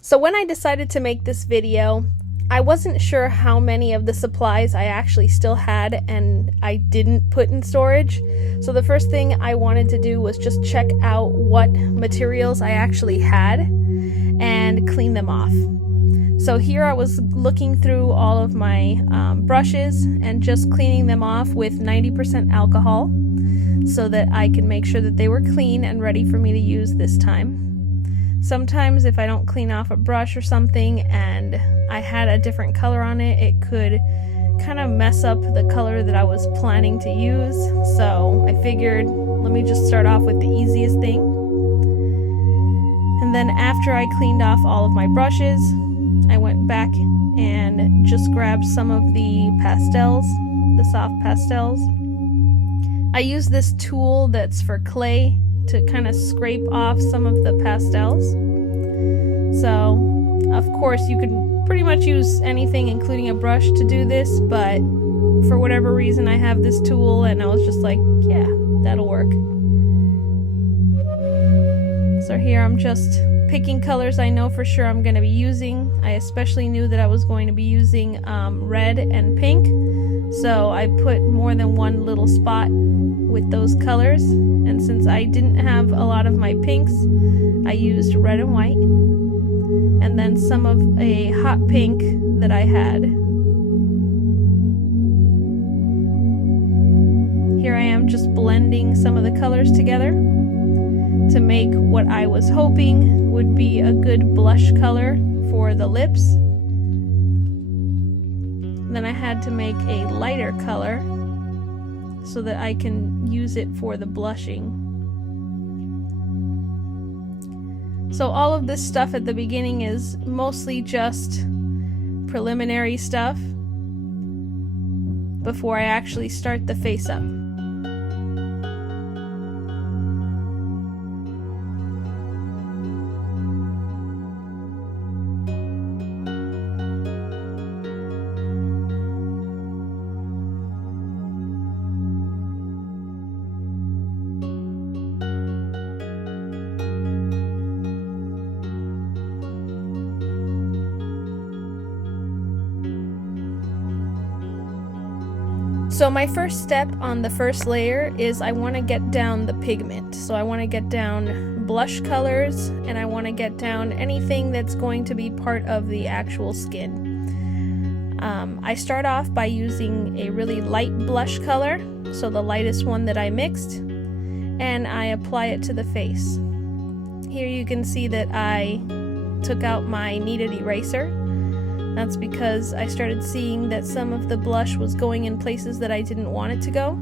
So when I decided to make this video, I wasn't sure how many of the supplies I actually still had and I didn't put in storage. So the first thing I wanted to do was just check out what materials I actually had and clean them off. So here I was looking through all of my brushes and just cleaning them off with 90% alcohol so that I can make sure that they were clean and ready for me to use this time. Sometimes if I don't clean off a brush or something and I had a different color on it, it could kind of mess up the color that I was planning to use. So I figured, let me just start off with the easiest thing. And then after I cleaned off all of my brushes, I went back and just grabbed some of the pastels, the soft pastels. I use this tool that's for clay to kind of scrape off some of the pastels. So, of course, you could pretty much use anything, including a brush, to do this, but for whatever reason, I have this tool, and I was just like, yeah, that'll work. So here I'm just picking colors I know for sure I'm going to be using. I especially knew that I was going to be using red and pink, so I put more than one little spot with those colors. And since I didn't have a lot of my pinks, I used red and white, and then some of a hot pink that I had. Here I am just blending some of the colors together to make what I was hoping would be a good blush color for the lips. Then I had to make a lighter color so that I can use it for the blushing. So all of this stuff at the beginning is mostly just preliminary stuff before I actually start the face up. So my first step on the first layer is I want to get down the pigment. So I want to get down blush colors, and I want to get down anything that's going to be part of the actual skin. I start off by using a really light blush color, so the lightest one that I mixed, and I apply it to the face. Here you can see that I took out my kneaded eraser. That's because I started seeing that some of the blush was going in places that I didn't want it to go.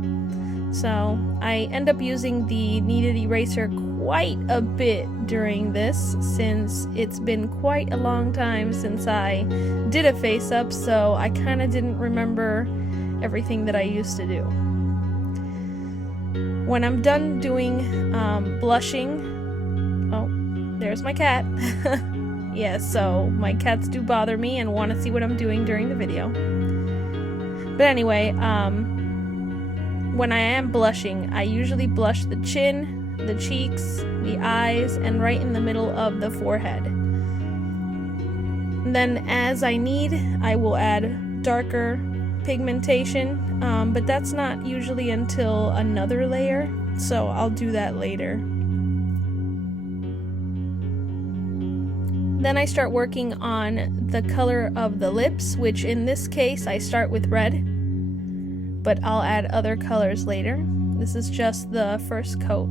So I end up using the kneaded eraser quite a bit during this, since it's been quite a long time since I did a face up, so I kind of didn't remember everything that I used to do. When I'm done doing blushing, oh, there's my cat. Yeah, so my cats do bother me and want to see what I'm doing during the video. But anyway, when I am blushing, I usually blush the chin, the cheeks, the eyes, and right in the middle of the forehead. And then as I need, I will add darker pigmentation, but that's not usually until another layer, so I'll do that later. Then I start working on the color of the lips, which in this case I start with red, but I'll add other colors later. This is just the first coat.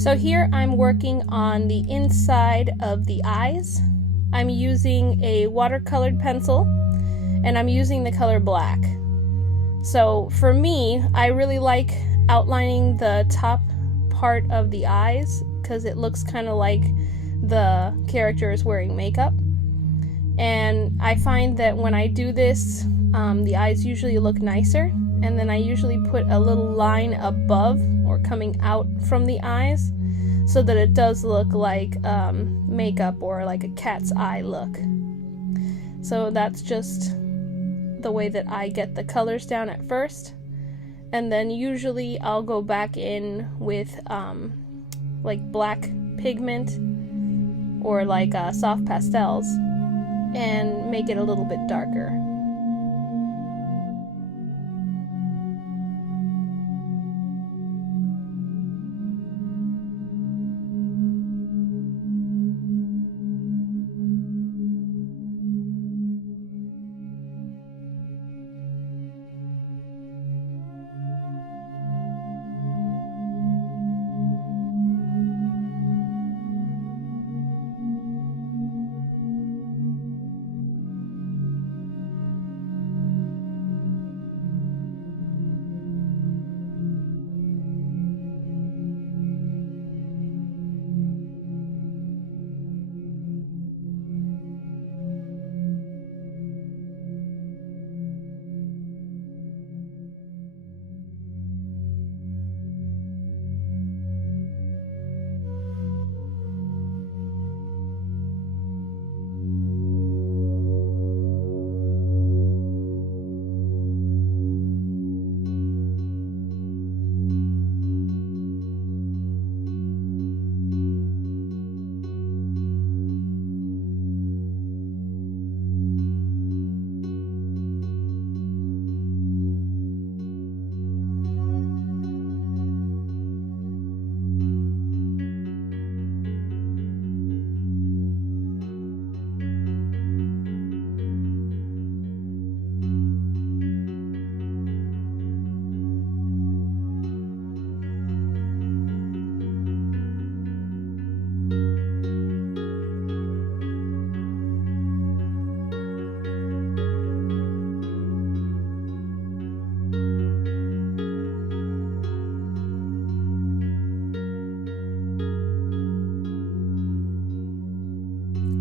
So here I'm working on the inside of the eyes. I'm using a watercolored pencil and I'm using the color black. So for me, I really like outlining the top part of the eyes because it looks kind of like the character is wearing makeup. And I find that when I do this, the eyes usually look nicer. And then I usually put a little line above or coming out from the eyes so that it does look like makeup or like a cat's eye look. So that's just the way that I get the colors down at first. And then usually I'll go back in with like black pigment or like soft pastels and make it a little bit darker.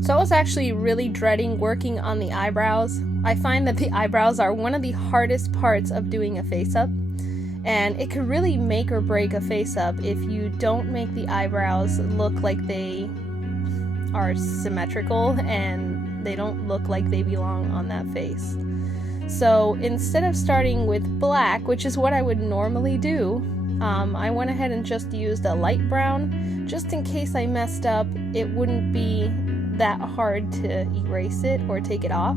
So I was actually really dreading working on the eyebrows. I find that the eyebrows are one of the hardest parts of doing a face-up, and it could really make or break a face-up if you don't make the eyebrows look like they are symmetrical and they don't look like they belong on that face. So instead of starting with black, which is what I would normally do, I went ahead and just used a light brown. Just in case I messed up, it wouldn't be that hard to erase it or take it off.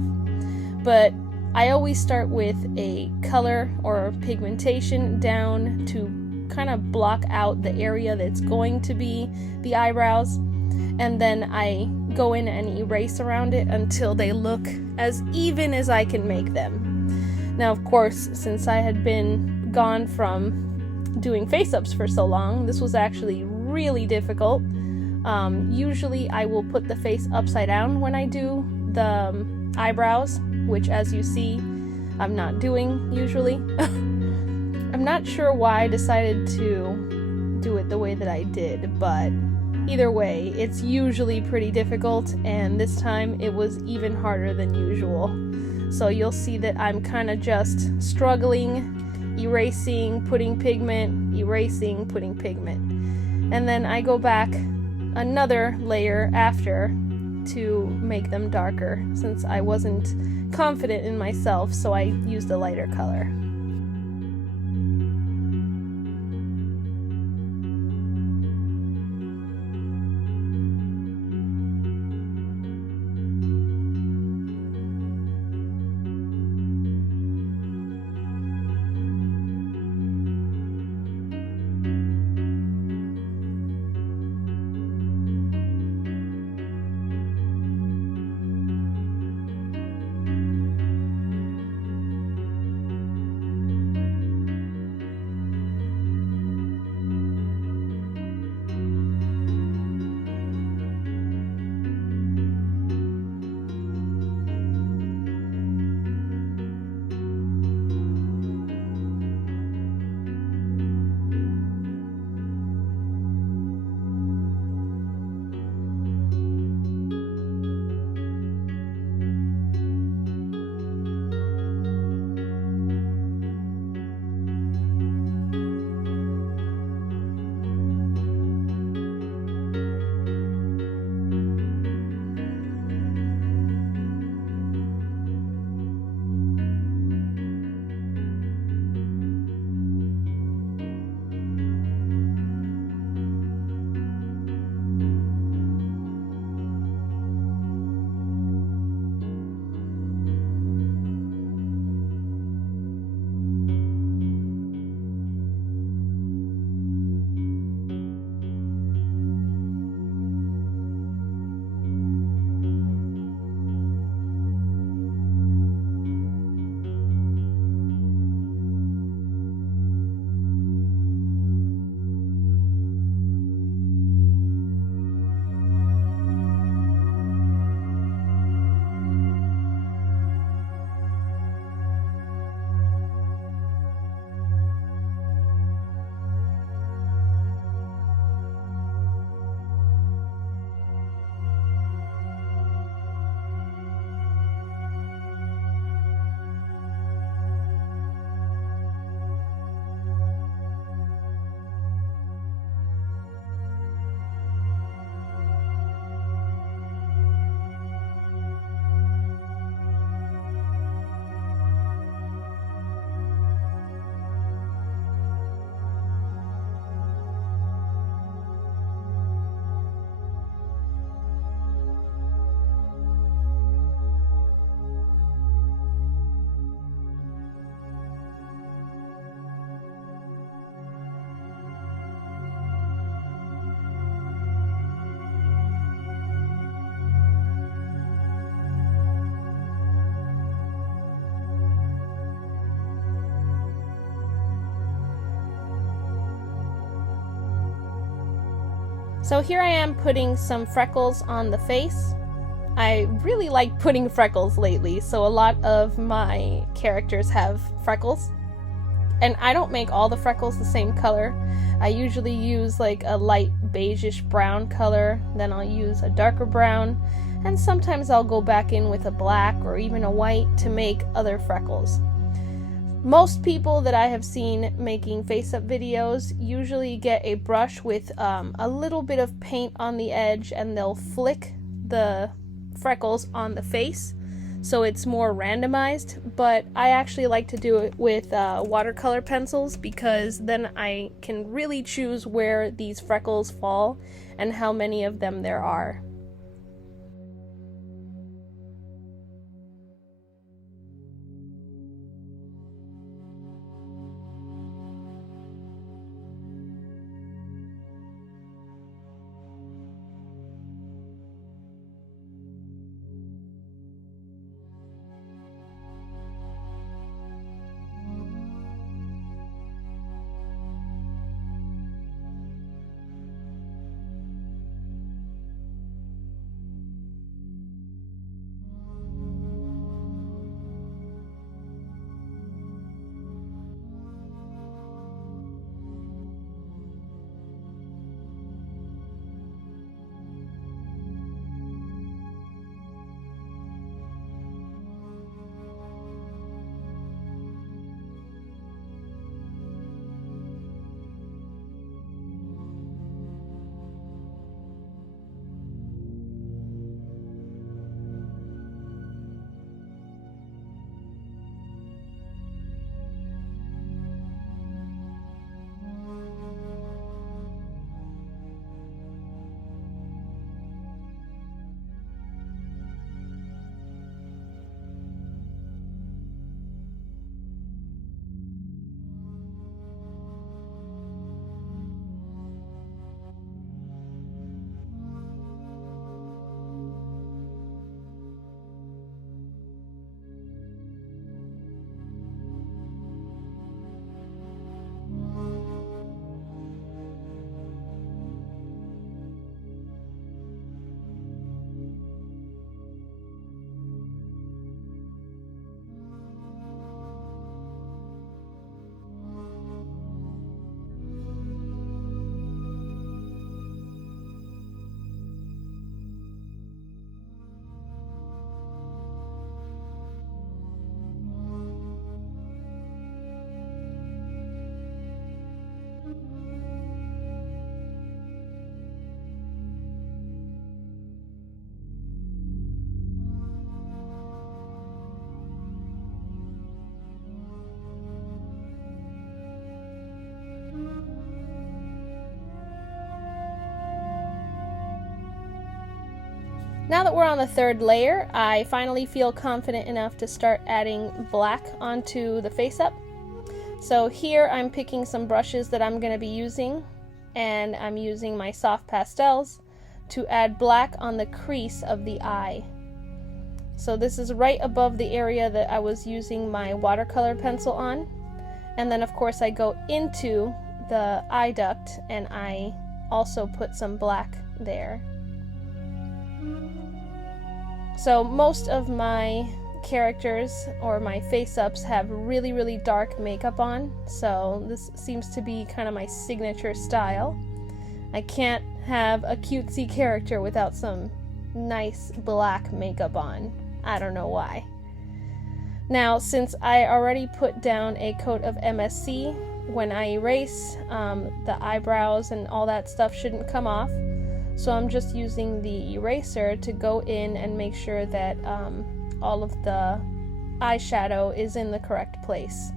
But I always start with a color or pigmentation down to kind of block out the area that's going to be the eyebrows, and then I go in and erase around it until they look as even as I can make them. Now, of course, since I had been gone from doing face-ups for so long, this was actually really difficult. Usually I will put the face upside down when I do the eyebrows, which, as you see, I'm not doing usually. I'm not sure why I decided to do it the way that I did, but either way, it's usually pretty difficult, and this time it was even harder than usual. So you'll see that I'm kind of just struggling, erasing, putting pigment, erasing, putting pigment. And then I go back another layer after to make them darker, since I wasn't confident in myself, so I used a lighter color. So here I am putting some freckles on the face. I really like putting freckles lately, so a lot of my characters have freckles. And I don't make all the freckles the same color. I usually use like a light beigeish brown color, then I'll use a darker brown, and sometimes I'll go back in with a black or even a white to make other freckles. Most people that I have seen making face-up videos usually get a brush with a little bit of paint on the edge, and they'll flick the freckles on the face so it's more randomized, but I actually like to do it with watercolor pencils, because then I can really choose where these freckles fall and how many of them there are. Now that we're on the third layer, I finally feel confident enough to start adding black onto the face up. So here I'm picking some brushes that I'm going to be using, and I'm using my soft pastels to add black on the crease of the eye. So this is right above the area that I was using my watercolor pencil on. And then of course I go into the eye duct and I also put some black there. So most of my characters or my face-ups have really dark makeup on, so this seems to be kind of my signature style. I can't have a cutesy character without some nice black makeup on. I don't know why. Now, since I already put down a coat of MSC, when I erase, the eyebrows and all that stuff shouldn't come off. So I'm just using the eraser to go in and make sure that all of the eyeshadow is in the correct place.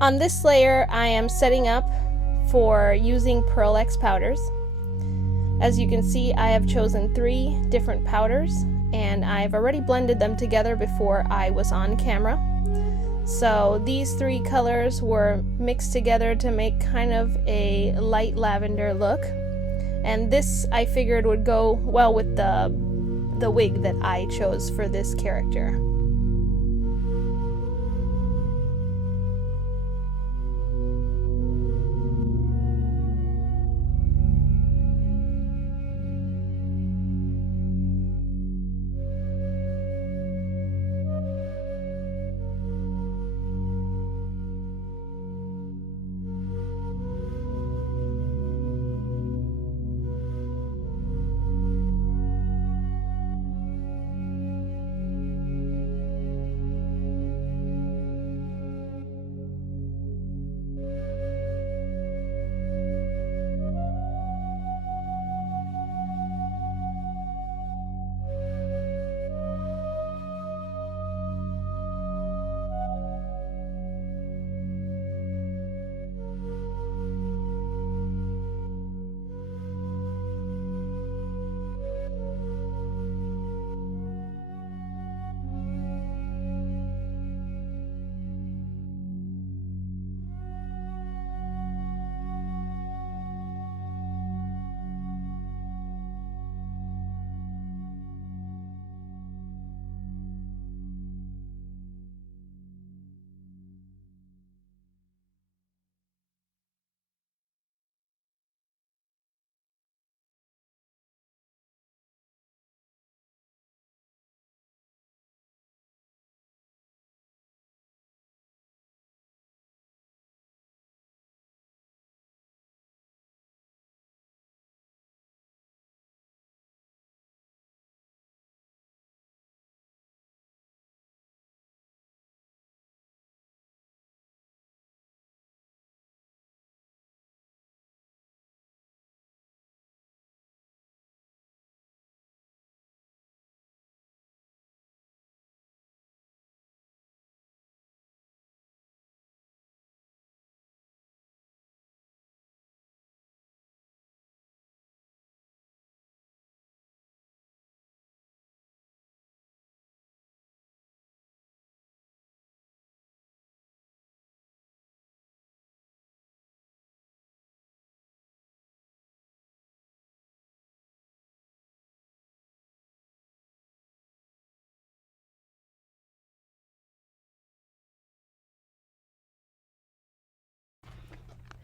On this layer, I am setting up for using Pearl X powders. As you can see, I have chosen 3 different powders, and I've already blended them together before I was on camera. So these 3 colors were mixed together to make kind of a light lavender look. And this I figured would go well with the wig that I chose for this character.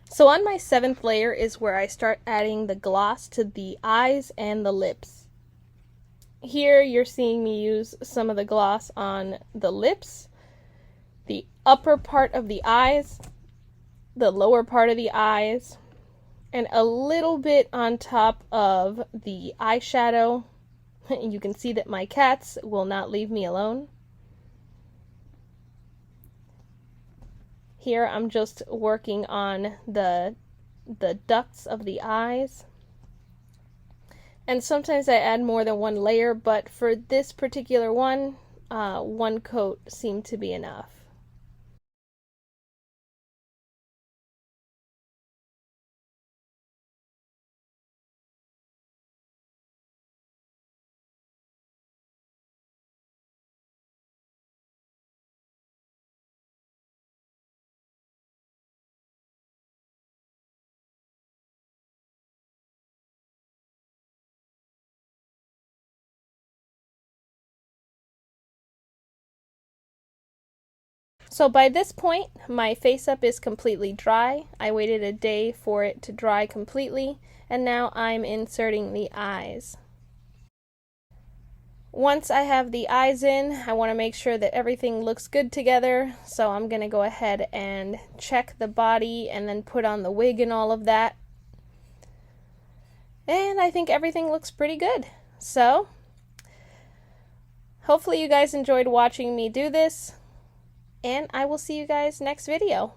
So on my 7th layer is where I start adding the gloss to the eyes and the lips. Here you're seeing me use some of the gloss on the lips, the upper part of the eyes, the lower part of the eyes, and a little bit on top of the eyeshadow. You can see that my cats will not leave me alone. Here I'm just working on the ducts of the eyes. And sometimes I add more than 1 layer, but for this particular one, 1 coat seemed to be enough. So by this point, my face up is completely dry. I waited a day for it to dry completely, and now I'm inserting the eyes. Once I have the eyes in, I want to make sure that everything looks good together, so I'm going to go ahead and check the body and then put on the wig and all of that. And I think everything looks pretty good. So, hopefully you guys enjoyed watching me do this, and I will see you guys next video.